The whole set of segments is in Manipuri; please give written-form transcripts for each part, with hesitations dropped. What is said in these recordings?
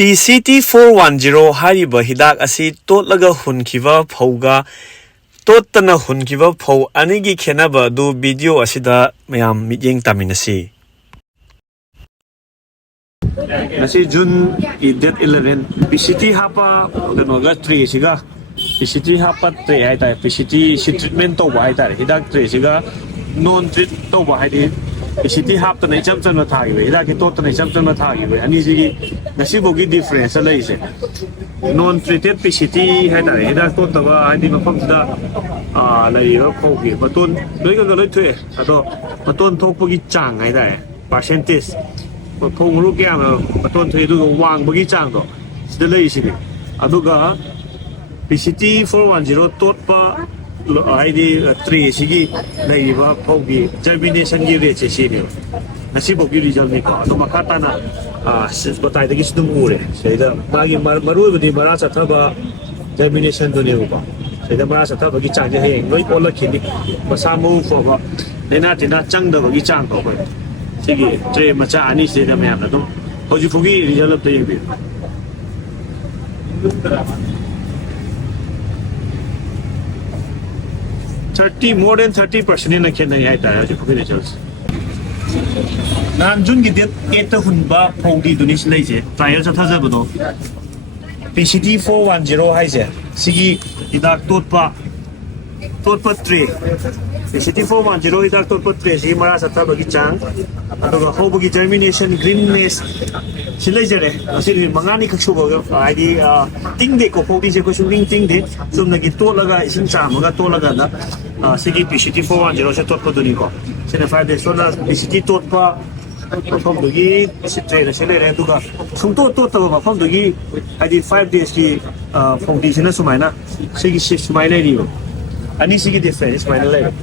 PCT 410 하리바 히닥 아시 똘라가 훈키바 포가 똘따나 훈키바 포 아니기 케나바 두 비디오 아시다 매암 미팅 타미나시 나시 준 데트 11 PCT 하파 그노가 3 시가 PCT 하파 3 하이다 PCT 시 트리트먼트 또바 하이다 히닥 3 시가 논 트리트 또바 하이디 PCT hap tanay cham cham na thagi we ida ki to tanay cham cham na thagi we ani ji nasi bogi difference la ise non treated PCT hai da ida to ta ba ani mafam da la yo ko gi baton loi ga loi thue ado baton thok bogi chang hai da percentage phong ru kya ma baton thue du wang bogi chang do sida lai ise ni ado ga PCT 410 tot pa ID 3 sigi lai ba phogi germination gi re che si ni nasi bogi result ni ko to makata na sis batai da gi sdum ure seida magi maru budi mara cha thaba germination do ni ko seida mara cha thaba gi chang je he loi ko la khini masa mu fo ba lena tina chang da gi chang ko ko sigi tre macha ani seida me am na to hoji phogi result de bi more than 30% in a Kenya results. Nan Jun get 8 Hunba Podi Dunis Lazy, trials at Hazabado. PCT 410 Haze, Sigi Idak Totpa 3. PCT 410 Idak Totpa 3, Simaras at Tabagichang, and Hobogi germination, greenness. Silajare, Siri Mangani Kashuba, ID Ting de Kopogi, Ting de, so Nagitolaga is in Chamaga Tolagana, Sigi PCT 410 Totpo, Senefy de Solas, PCT Totpa, from the Gi, Sitre, Sele, Duga, some Tota from the Gi, I did 5 days from the Sinasumana, Sigi 6 my lady. And Sigi defense, my lady.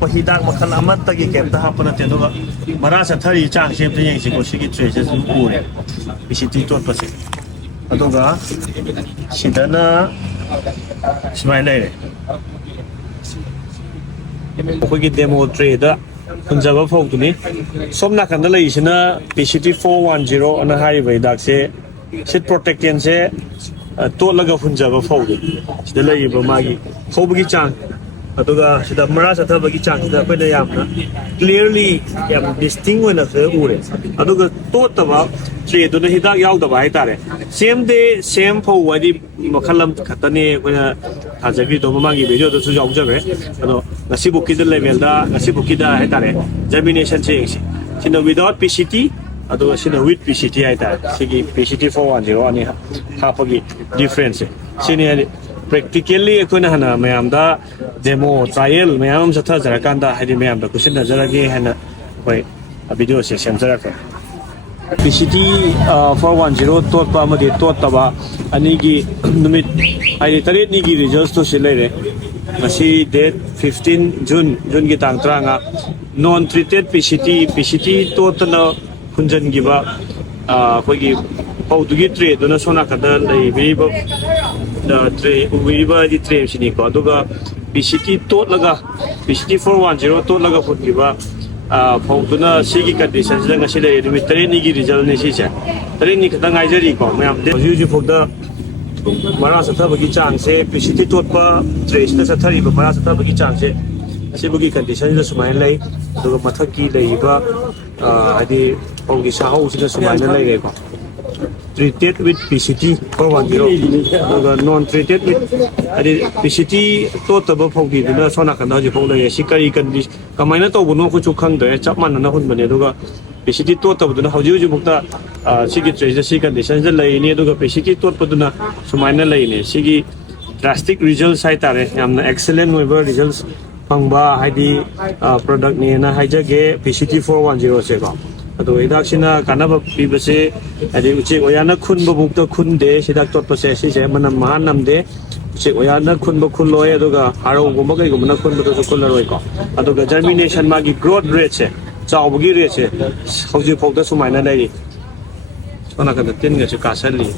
Hidak makan amat tagi kem tahap na tenuga marasa thari chang shape de yang siko sigi traces ure PCT tot pase aduga sidana smile ko demo trade punjaba phok tuni somna kan lai sina PCT 410 ana hai bai dak se sit protectant se to laga punjaba phok sida lai ba magi khobugi chang aduga sida marasa thabagi chang sida pele yamna clearly yam distinguish na fe ure aduga to taba tre do na hidak yaw da bai tare same day same pho wadi makhalam khatane kona thajagi do magi video do su yaw jabe ado nasibuki da level da nasibuki da hai tare germination change sina without PCT aduga sina with PCT hai tare sigi PCT 410 ani hapagi difference sini practically ekona hana mayam da demo trial mayam satha jarakanda hadi mayam da question da jarage hana koi video session jaraka PCT 410 tot pa amadi tot taba ani gi numit ai tare ni gi results to silere masi date 15 June gi tang tranga non treated PCT tot na kunjan gi ba koi gi paudugi tre dona sona kada lai bi ba tre uiba di tre sini ko aduga PCT tot laga PCT 410 tot laga futgiba pauduna sigi conditions la ngasile limit tre ni gi result ni si cha tre ni khata ngai jari ko mayam de ju fogda mara satha bagi chang se PCT tot pa tre sta sathari ba mara satha bagi chang se sibugi conditions la sumai lai aduga mathaki lai ba adi paugi sa ho sina sumai lai ge ko treated with PCT 410 non-treated with PCT to taba phogi dina sona kana ji phole sikari kandi kamaina to buno ku chukhang de chapman na hun bane duga PCT to taba duna hoji hoji mukta sigi treasure sigi conditions lai ni duga PCT to paduna sumaina lai ne sigi drastic results hai tare yamna excellent weber results pangba haidi product ni na haijage PCT 410 se ba ado idak sina kanaba pibase adi uche oyana khunba bukta khunde sidak tot pase si se manam mahanam de uche oyana khunba khulloy aduga haro gumba kai gumna khunba to khullaroi ko aduga germination magi growth rate se chawbugi rate se hauji phokda sumaina lai ona ka tin ga se kasali